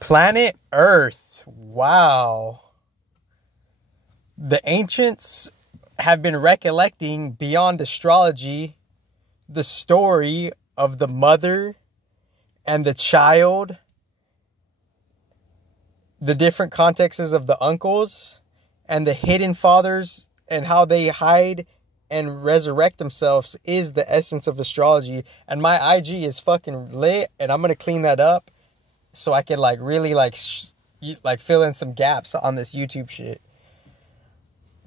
Planet Earth. Wow. The ancients have been recollecting beyond astrology the story of the mother and the child, the different contexts of the uncles and the hidden fathers, and how they hide and resurrect themselves is the essence of astrology. And my IG is fucking lit, and I'm gonna clean that up so I can really fill in some gaps on this YouTube shit,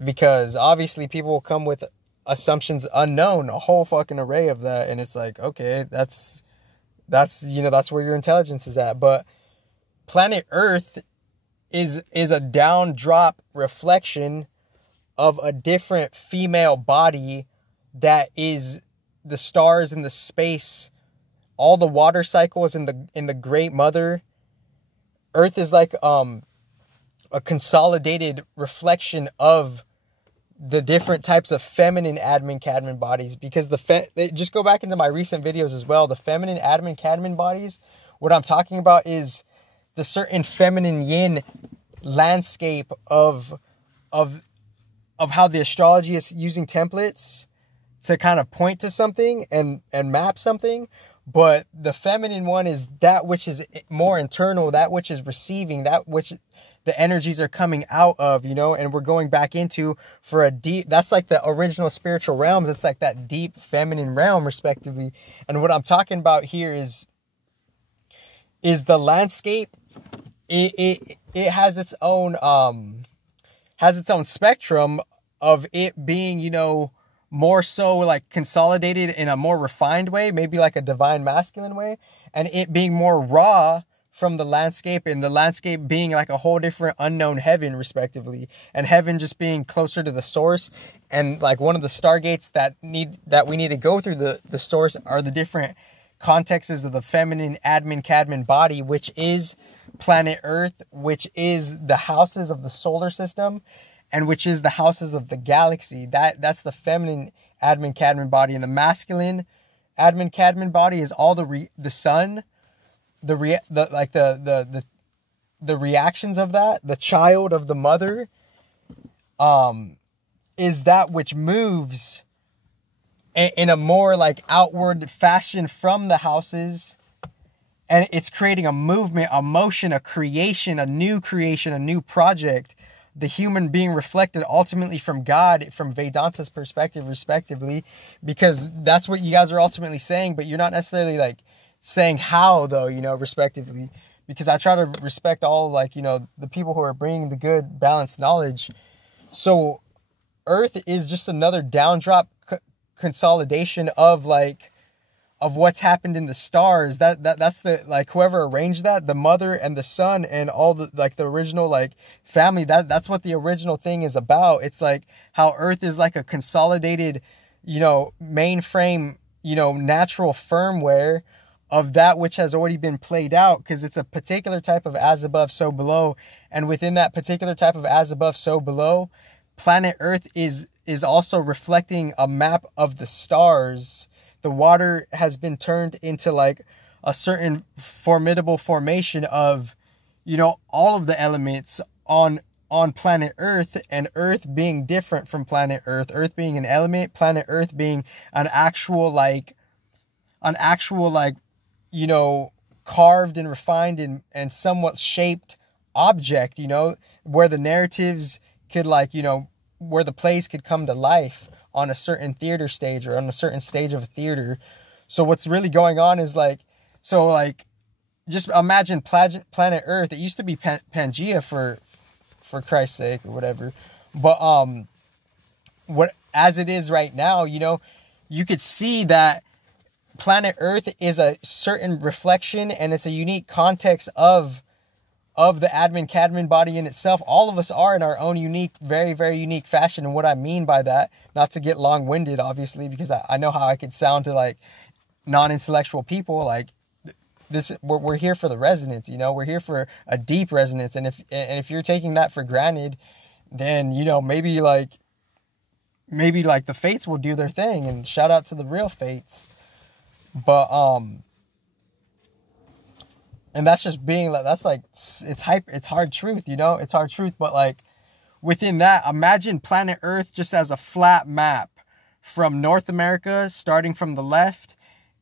because obviously people will come with assumptions unknown, a whole fucking array of that, and it's like, okay, that's where your intelligence is at. But planet Earth is a down drop reflection of a different female body that is the stars in the space, all the water cycles in the Great Mother. Earth is like a consolidated reflection of the different types of feminine Adman Kadmon bodies, because just go back into my recent videos as well. The feminine Adman Kadmon bodies, what I'm talking about is the certain feminine yin landscape of how the astrology is using templates to kind of point to something and map something. But the feminine one is that which is more internal, that which is receiving, that which the energies are coming out of, and we're going back into for a deep, that's like the original spiritual realms. It's like that deep feminine realm, respectively. And what I'm talking about here is the landscape. It has its own spectrum of it being, more so like consolidated in a more refined way, maybe like a divine masculine way, and it being more raw from the landscape, and the landscape being like a whole different unknown heaven, respectively, and heaven just being closer to the source. And like one of the stargates that we need to go through the source are the different contexts of the feminine Adman Kadmon body, which is planet Earth, which is the houses of the solar system, and which is the houses of the galaxy. That's the feminine Adman Kadmon body, and the masculine Adman Kadmon body is all the sun, the reactions of that. The child of the mother is that which moves in a more like outward fashion from the houses, and it's creating a movement, a motion, a new project. The human being reflected ultimately from God, from Vedanta's perspective, respectively, because that's what you guys are ultimately saying, but you're not necessarily like saying how, though, respectively, because I try to respect all, the people who are bringing the good, balanced knowledge. So Earth is just another downdrop consolidation of what's happened in the stars. That's the whoever arranged that, the mother and the son and all the the original family, that's what the original thing is about. It's like how Earth is like a consolidated mainframe, natural firmware of that which has already been played out, because it's a particular type of as above so below, and within that particular type of as above so below, planet Earth is also reflecting a map of the stars. The water has been turned into a certain formidable formation of, all of the elements on planet Earth, and Earth being different from planet Earth. Earth being an element, planet Earth being an actual carved and refined and somewhat shaped object, where the narratives could where the plays could come to life on a certain theater stage or on a certain stage of a theater. So what's really going on is just imagine planet Earth. It used to be Pangea for Christ's sake or whatever. But what as it is right now, you could see that planet Earth is a certain reflection, and it's a unique context of the Adman Kadmon body in itself. All of us are in our own unique, very, very unique fashion. And what I mean by that, not to get long-winded, obviously, because I know how I could sound to non-intellectual people. We're here for the resonance, we're here for a deep resonance. And if you're taking that for granted, then, maybe the fates will do their thing, and shout out to the real fates. But, And that's just being like, that's like, it's hard truth, you know, it's hard truth. But like within that, imagine planet Earth just as a flat map from North America, starting from the left,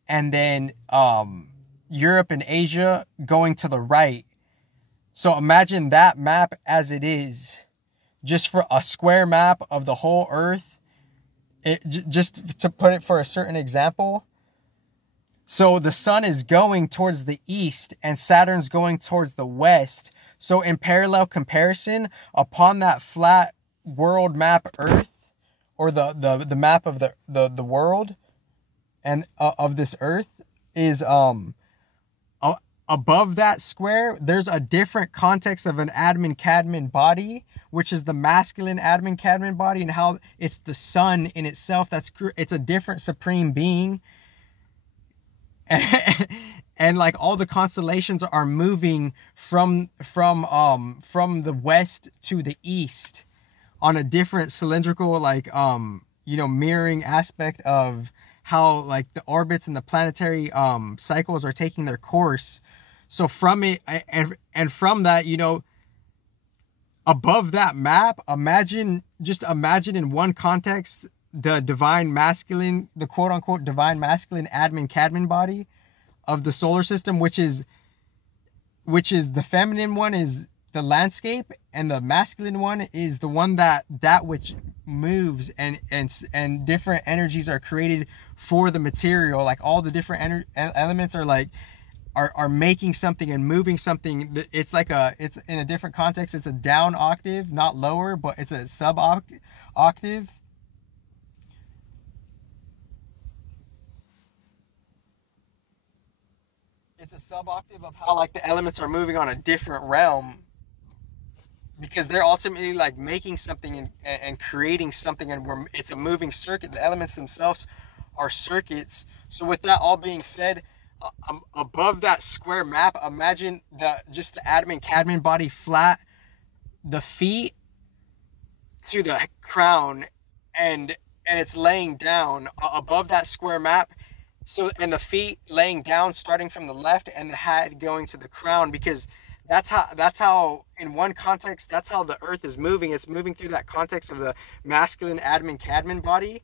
and then Europe and Asia going to the right. So imagine that map as it is, just for a square map of the whole Earth. Just to put it for a certain example. So the sun is going towards the east and Saturn's going towards the west. So in parallel comparison, upon that flat world map Earth, or the map of the world and of this Earth, is above that square, there's a different context of an Adman Kadmon body, which is the masculine Adman Kadmon body, and how it's the sun in itself. It's a different supreme being. And like all the constellations are moving from the west to the east on a different cylindrical, like you know, mirroring aspect of how like the orbits and the planetary cycles are taking their course. So from it, and from that, you know, above that map, imagine in one context the divine masculine, the quote unquote divine masculine Adman Kadmon body of the solar system, which is the feminine one is the landscape, and the masculine one is the one that which moves, and different energies are created for the material. Like all the different elements are like are making something and moving something. It's like it's in a different context. It's a down octave, not lower, but it's a sub octave. It's a sub octave of how like the elements are moving on a different realm, because they're ultimately like making something and creating something, and it's a moving circuit. The elements themselves are circuits. So with that all being said, above that square map, imagine just the Adman Kadmon body flat, the feet to the crown, and it's laying down above that square map. So, and the feet laying down starting from the left, and the head going to the crown, because that's how in one context, that's how the Earth is moving. It's moving through that context of the masculine Adman Kadmon body,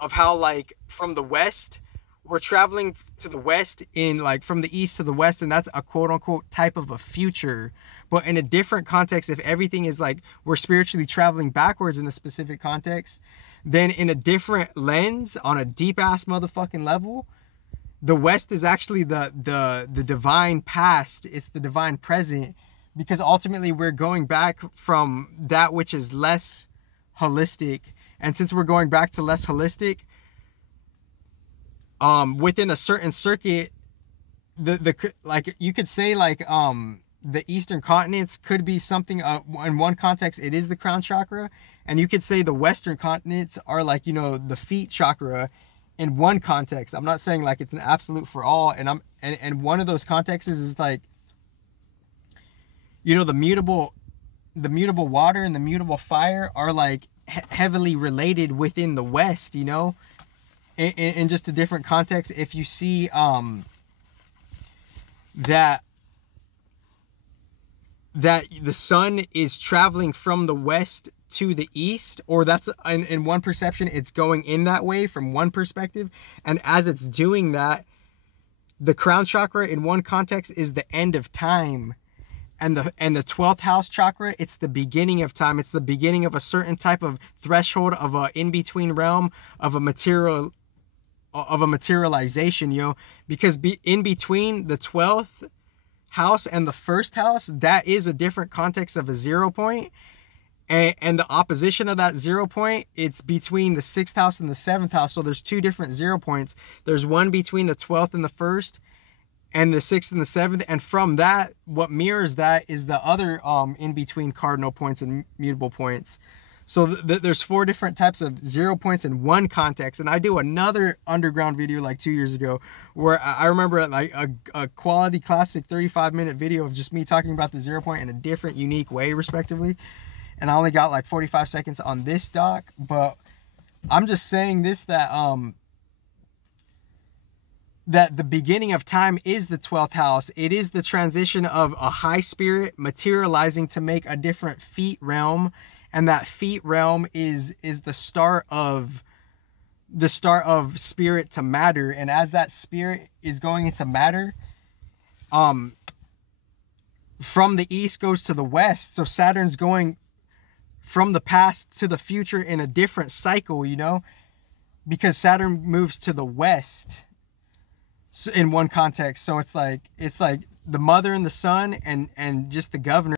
of how like from the west, we're traveling to the west, in like from the east to the west, and that's a quote unquote type of a future. But in a different context, if everything is like we're spiritually traveling backwards in a specific context, then in a different lens, on a deep ass motherfucking level, the west is actually the divine past. It's the divine present, because ultimately we're going back from that which is less holistic. And since we're going back to less holistic, within a certain circuit, the like you could say like the eastern continents could be something, in one context it is the crown chakra, and you could say the western continents are like, you know, the feet chakra in one context. I'm not saying like it's an absolute for all, and one of those contexts is like, you know, the mutable water and the mutable fire are like heavily related within the west, you know. In just a different context, if you see that the sun is traveling from the west to the east, or that's in one perception, it's going in that way from one perspective, and as it's doing that, the crown chakra in one context is the end of time, and the 12th house chakra, it's the beginning of time. It's the beginning of a certain type of threshold of a in-between realm of a materialization, you know, because in between the 12th house and the first house, that is a different context of a 0 point, and the opposition of that 0 point, it's between the 6th house and the 7th house. So there's two different 0 points. There's one between the 12th and the 1st, and the 6th and the 7th, and from that, what mirrors that is the other in between cardinal points and mutable points. So there's 4 different types of 0 points in one context. And I do another underground video like 2 years ago, where I remember like a quality classic 35-minute video of just me talking about the 0 point in a different, unique way, respectively. And I only got like 45 seconds on this doc, but I'm just saying this, that that the beginning of time is the 12th house. It is the transition of a high spirit materializing to make a different feet realm, and that feet realm is the start of spirit to matter. And as that spirit is going into matter, from the east goes to the west. So Saturn's going from the past to the future in a different cycle, you know, because Saturn moves to the west in one context. So it's like the mother and the son and just the governor